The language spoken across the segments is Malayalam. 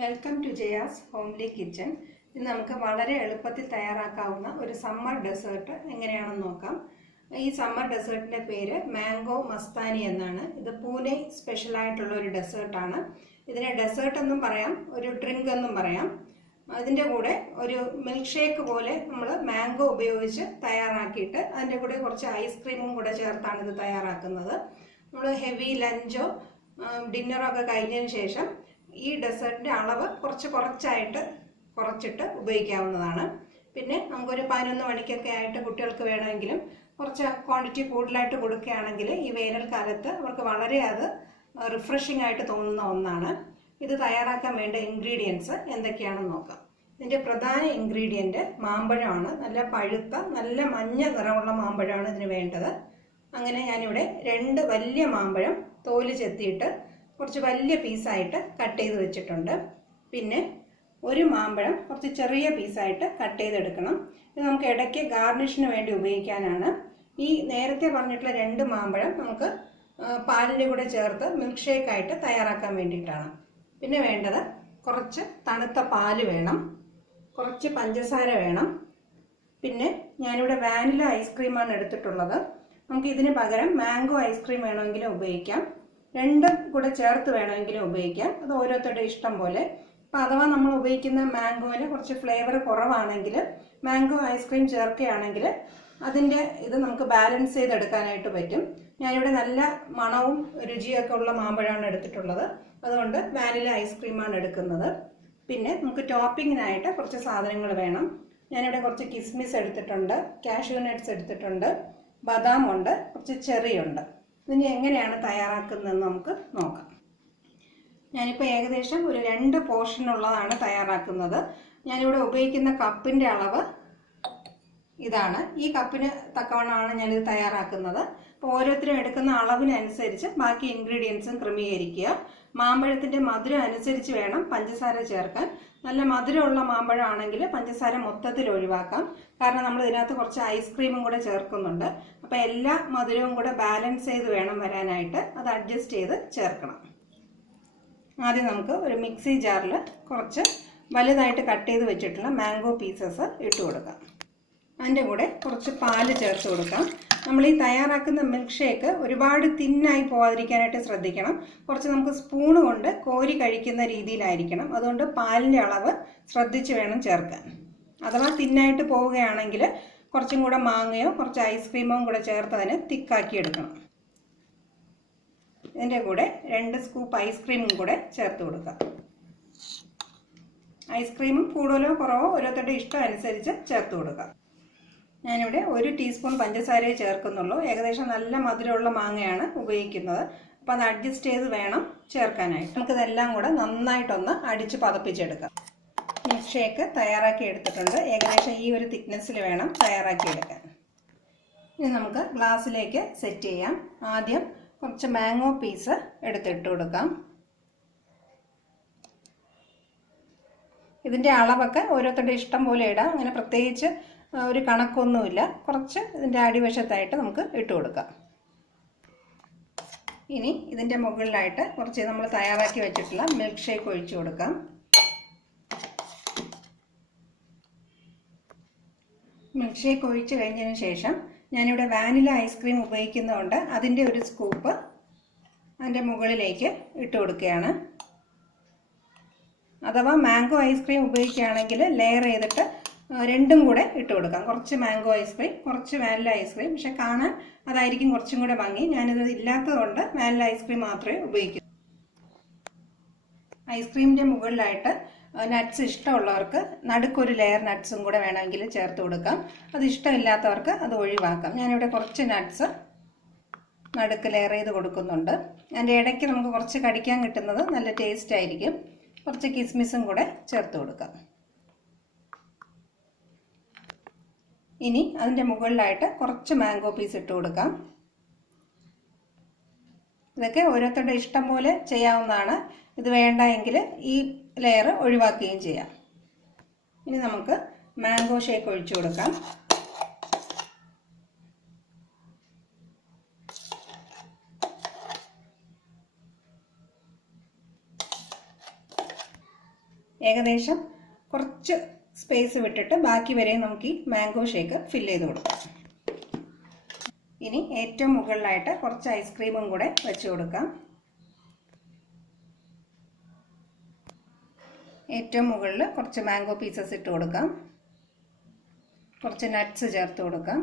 Welcome to Jaya's homely kitchen. ഇന്ന് നമുക്ക് വളരെ എളുപ്പത്തിൽ തയ്യാറാക്കാവുന്ന ഒരു സമ്മർ ഡെസേർട്ട് എങ്ങനെയാണെന്ന് നോക്കാം. ഈ സമ്മർ ഡെസേർട്ടിൻ്റെ പേര് മാംഗോ മസ്താനി എന്നാണ്. ഇത് പൂനെ സ്പെഷ്യലായിട്ടുള്ള ഒരു ഡെസേർട്ടാണ്. ഇതിനെ ഡെസേർട്ട് എന്നും പറയാം, ഒരു ഡ്രിങ്ക് എന്നും പറയാം. അതിൻ്റെ കൂടെ ഒരു മിൽക്ക് ഷേക്ക് പോലെ നമ്മൾ മാംഗോ ഉപയോഗിച്ച് തയ്യാറാക്കിയിട്ട് അതിൻ്റെ കൂടെ കുറച്ച് ഐസ്ക്രീമും കൂടെ ചേർത്താണ് ഇത് തയ്യാറാക്കുന്നത്. നമ്മൾ ഹെവി ലഞ്ചോ ഡിന്നറോ ഒക്കെ കഴിഞ്ഞതിന് ശേഷം ഈ ഡെസേർട്ടിൻ്റെ അളവ് കുറച്ചിട്ട് ഉപയോഗിക്കാവുന്നതാണ്. പിന്നെ നമുക്കൊരു 11 മണിക്കൊക്കെ ആയിട്ട് കുട്ടികൾക്ക് വേണമെങ്കിലും കുറച്ച് ക്വാണ്ടിറ്റി കൂടുതലായിട്ട് കൊടുക്കുകയാണെങ്കിൽ ഈ വേനൽക്കാലത്ത് അവർക്ക് വളരെ റിഫ്രഷിംഗ് ആയിട്ട് തോന്നുന്ന ഒന്നാണ്. ഇത് തയ്യാറാക്കാൻ വേണ്ട ഇൻഗ്രീഡിയൻസ് എന്തൊക്കെയാണെന്ന് നോക്കാം. ഇതിൻ്റെ പ്രധാന ഇൻഗ്രീഡിയൻറ്റ് മാമ്പഴമാണ്. നല്ല പഴുത്ത നല്ല മഞ്ഞ നിറമുള്ള മാമ്പഴമാണ് ഇതിന് വേണ്ടത്. അങ്ങനെ ഞാനിവിടെ 2 വലിയ മാമ്പഴം തോല് ചെത്തിയിട്ട് കുറച്ച് വലിയ പീസായിട്ട് കട്ട് ചെയ്ത് വെച്ചിട്ടുണ്ട്. പിന്നെ ഒരു മാമ്പഴം കുറച്ച് ചെറിയ പീസായിട്ട് കട്ട് ചെയ്തെടുക്കണം. ഇത് നമുക്ക് ഇടയ്ക്ക് ഗാർണിഷിന് വേണ്ടി ഉപയോഗിക്കാനാണ്. ഈ നേരത്തെ പറഞ്ഞിട്ടുള്ള 2 മാമ്പഴം നമുക്ക് പാലിൻ്റെ കൂടെ ചേർത്ത് മിൽക്ക് ഷേക്കായിട്ട് തയ്യാറാക്കാൻ വേണ്ടിയിട്ടാണ്. പിന്നെ വേണ്ടത് കുറച്ച് തണുത്ത പാല് വേണം, കുറച്ച് പഞ്ചസാര വേണം. പിന്നെ ഞാനിവിടെ വാനില ഐസ്ക്രീമാണ് എടുത്തിട്ടുള്ളത്. നമുക്ക് ഇതിന് പകരം മാംഗോ ഐസ്ക്രീം വേണമെങ്കിലും ഉപയോഗിക്കാം, 2 കൂടെ ചേർത്ത് വേണമെങ്കിലും ഉപയോഗിക്കാം. അത് ഓരോരുത്തരുടെ ഇഷ്ടം പോലെ. അപ്പോൾ അഥവാ നമ്മൾ ഉപയോഗിക്കുന്ന മാംഗോന് കുറച്ച് ഫ്ലേവർ കുറവാണെങ്കിൽ മാംഗോ ഐസ്ക്രീം ചേർക്കുകയാണെങ്കിൽ അതിൻ്റെ ഇത് നമുക്ക് ബാലൻസ് ചെയ്തെടുക്കാനായിട്ട് പറ്റും. ഞാനിവിടെ നല്ല മണവും രുചിയൊക്കെ ഉള്ള മാമ്പഴമാണ് എടുത്തിട്ടുള്ളത്, അതുകൊണ്ട് വാനില ഐസ്ക്രീമാണ് എടുക്കുന്നത്. പിന്നെ നമുക്ക് ടോപ്പിങ്ങിനായിട്ട് കുറച്ച് സാധനങ്ങൾ വേണം. ഞാനിവിടെ കുറച്ച് കിസ്മിസ് എടുത്തിട്ടുണ്ട്, കാഷ്യൂ നട്ട്സ് എടുത്തിട്ടുണ്ട്, ബദാം ഉണ്ട്, കുറച്ച് ചെറി ഉണ്ട്. ഇതിന് എങ്ങനെയാണ് തയ്യാറാക്കുന്നതെന്ന് നമുക്ക് നോക്കാം. ഞാനിപ്പോൾ ഏകദേശം ഒരു 2 പോർഷനുള്ളതാണ് തയ്യാറാക്കുന്നത്. ഞാനിവിടെ ഉപയോഗിക്കുന്ന കപ്പിൻ്റെ അളവ് ഇതാണ്. ഈ കപ്പിന് തക്കവണ്ണമാണ് ഞാനിത് തയ്യാറാക്കുന്നത്. അപ്പോൾ ഓരോരുത്തരും എടുക്കുന്ന അളവിനനുസരിച്ച് ബാക്കി ഇൻഗ്രീഡിയൻസും ക്രമീകരിക്കുക. മാമ്പഴത്തിൻ്റെ മധുരം അനുസരിച്ച് വേണം പഞ്ചസാര ചേർക്കാൻ. നല്ല മധുരമുള്ള മാമ്പഴമാണെങ്കിൽ പഞ്ചസാര മൊത്തത്തിൽ ഒഴിവാക്കാം, കാരണം നമ്മൾ ഇതിനകത്ത് കുറച്ച് ഐസ്ക്രീമും കൂടെ ചേർക്കുന്നുണ്ട്. അപ്പോൾ എല്ലാ മധുരവും കൂടെ ബാലൻസ് ചെയ്ത് വേണം വരാനായിട്ട്. അത് അഡ്ജസ്റ്റ് ചെയ്ത് ചേർക്കണം. ആദ്യം നമുക്ക് ഒരു മിക്സി ജാറിൽ കുറച്ച് വലുതായിട്ട് കട്ട് ചെയ്ത് വെച്ചിട്ടുള്ള മാംഗോ പീസസ് ഇട്ട് കൊടുക്കാം. അതിൻ്റെ കൂടെ കുറച്ച് പാല് ചേർത്ത് കൊടുക്കാം. നമ്മൾ ഈ തയ്യാറാക്കുന്ന മിൽക്ക് ഷേക്ക് ഒരുപാട് തിന്നായി പോകാതിരിക്കാനായിട്ട് ശ്രദ്ധിക്കണം. കുറച്ച് നമുക്ക് സ്പൂണ് കൊണ്ട് കോരി കഴിക്കുന്ന രീതിയിലായിരിക്കണം. അതുകൊണ്ട് പാലിൻ്റെ അളവ് ശ്രദ്ധിച്ച് വേണം ചേർക്കാൻ. അഥവാ തിന്നായിട്ട് പോവുകയാണെങ്കിൽ കുറച്ചും കൂടെ മാങ്ങയോ കുറച്ച് ഐസ്ക്രീമോ കൂടെ ചേർത്ത് അതിനെ തിക്കാക്കി എടുക്കണം. ഇതിൻ്റെ കൂടെ 2 സ്കൂപ്പ് ഐസ്ക്രീമും കൂടെ ചേർത്ത് കൊടുക്കാം. ഐസ്ക്രീമും കൂടുതലോ കുറവോ ഓരോരുത്തരുടെ ഇഷ്ടം അനുസരിച്ച് ചേർത്ത് കൊടുക്കാം. ഞാനിവിടെ 1 ടീസ്പൂൺ പഞ്ചസാരയെ ചേർക്കുന്നുള്ളൂ. ഏകദേശം നല്ല മധുരമുള്ള മാങ്ങയാണ് ഉപയോഗിക്കുന്നത്. അപ്പോൾ അത് അഡ്ജസ്റ്റ് ചെയ്ത് വേണം ചേർക്കാനായിട്ട്. നമുക്കിതെല്ലാം കൂടെ നന്നായിട്ടൊന്ന് അടിച്ച് പതപ്പിച്ചെടുക്കാം. മിൽക്ക് ഷേക്ക് തയ്യാറാക്കി എടുത്തിട്ടുണ്ട്. ഏകദേശം ഈ ഒരു തിക്നെസ്സിൽ വേണം തയ്യാറാക്കിയെടുക്കാൻ. ഇനി നമുക്ക് ഗ്ലാസ്സിലേക്ക് സെറ്റ് ചെയ്യാം. ആദ്യം കുറച്ച് മാംഗോ പീസ് എടുത്തിട്ട് കൊടുക്കാം. ഇതിൻ്റെ അളവൊക്കെ ഓരോരുത്തരുടെ ഇഷ്ടം പോലെ ഇടാം. അങ്ങനെ പ്രത്യേകിച്ച് ഒരു കണക്കൊന്നുമില്ല. കുറച്ച് ഇതിൻ്റെ അടിവശത്തായിട്ട് നമുക്ക് ഇട്ട് കൊടുക്കാം. ഇനി ഇതിൻ്റെ മുകളിലായിട്ട് കുറച്ച് നമ്മൾ തയ്യാറാക്കി വെച്ചിട്ടുള്ള മിൽക്ക് ഷേക്ക് ഒഴിച്ചു കൊടുക്കാം. മിൽക്ക് ഷേക്ക് ഒഴിച്ച് കഴിഞ്ഞതിന് ശേഷം ഞാനിവിടെ വാനില ഐസ്ക്രീം ഉപയോഗിക്കുന്നതുകൊണ്ട് അതിൻ്റെ ഒരു സ്കൂപ്പ് അതിൻ്റെ മുകളിലേക്ക് ഇട്ട് കൊടുക്കുകയാണ്. അഥവാ മാംഗോ ഐസ്ക്രീം ഉപയോഗിക്കുകയാണെങ്കിൽ ലെയർ ചെയ്തിട്ട് 2ഉം കൂടെ ഇട്ട് കൊടുക്കാം. കുറച്ച് മാംഗോ ഐസ്ക്രീം, കുറച്ച് വാനില ഐസ്ക്രീം. പക്ഷെ കാണാൻ അതായിരിക്കും കുറച്ചും കൂടെ ഭംഗി. ഞാനിത് ഇല്ലാത്തതുകൊണ്ട് വാനില ഐസ്ക്രീം മാത്രമേ ഉപയോഗിക്കൂ. ഐസ്ക്രീമിൻ്റെ മുകളിലായിട്ട് നട്ട്സ് ഇഷ്ടമുള്ളവർക്ക് നടുക്കൊരു ലെയർ നട്ട്സും കൂടെ വേണമെങ്കിൽ ചേർത്ത് കൊടുക്കാം. അത് ഇഷ്ടമില്ലാത്തവർക്ക് അത് ഒഴിവാക്കാം. ഞാനിവിടെ കുറച്ച് നട്ട്സ് നടുക്ക് ലെയർ ചെയ്ത് കൊടുക്കുന്നുണ്ട്. അതിൻ്റെ ഇടയ്ക്ക് നമുക്ക് കുറച്ച് കടിക്കാൻ കിട്ടുന്നത് നല്ല ടേസ്റ്റ് ആയിരിക്കും. കുറച്ച് കിസ്മിസും കൂടെ ചേർത്ത് കൊടുക്കാം. ഇനി അതിൻ്റെ മുകളിലായിട്ട് കുറച്ച് മാംഗോ പീസ് ഇട്ട് കൊടുക്കാം. ഇതൊക്കെ ഓരോരുത്തരുടെ ഇഷ്ടം പോലെ ചെയ്യാവുന്നതാണ്. ഇത് വേണ്ട എങ്കിൽ ഈ ലെയർ ഒഴിവാക്കുകയും ചെയ്യാം. ഇനി നമുക്ക് മാംഗോ ഷേക്ക് ഒഴിച്ചു കൊടുക്കാം. ഏകദേശം കുറച്ച് സ്പേസ് വിട്ടിട്ട് ബാക്കി വരെ നമുക്ക് ഈ മാംഗോ ഷേക്ക് ഫില്ല് ചെയ്ത് കൊടുക്കാം. ഇനി ഏറ്റവും മുകളിലായിട്ട് കുറച്ച് ഐസ്ക്രീമും കൂടെ വെച്ച് കൊടുക്കാം. ഏറ്റവും മുകളിൽ കുറച്ച് മാംഗോ പീസസ് ഇട്ട് കൊടുക്കാം. കുറച്ച് നട്ട്സ് ചേർത്ത് കൊടുക്കാം.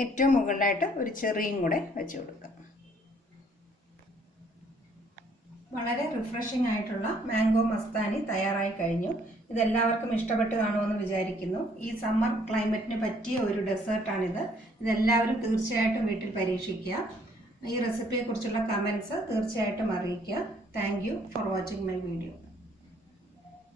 ഏറ്റവും മുകളിലായിട്ട് ഒരു ചെറിയും കൂടെ വെച്ച് കൊടുക്കാം. വളരെ റിഫ്രഷിംഗ് ആയിട്ടുള്ള മാംഗോ മസ്താനി തയ്യാറായി കഴിഞ്ഞു. ഇതെല്ലാവർക്കും ഇഷ്ടപ്പെട്ട് കാണുമെന്ന് വിചാരിക്കുന്നു. ഈ സമ്മർ ക്ലൈമറ്റിന് പറ്റിയ ഒരു ഡെസേർട്ടാണിത്. ഇതെല്ലാവരും തീർച്ചയായിട്ടും വീട്ടിൽ പരീക്ഷിക്കുക. ഈ റെസിപ്പിയെക്കുറിച്ചുള്ള കമൻസ് തീർച്ചയായിട്ടും അറിയിക്കുക. Thank you for watching my video.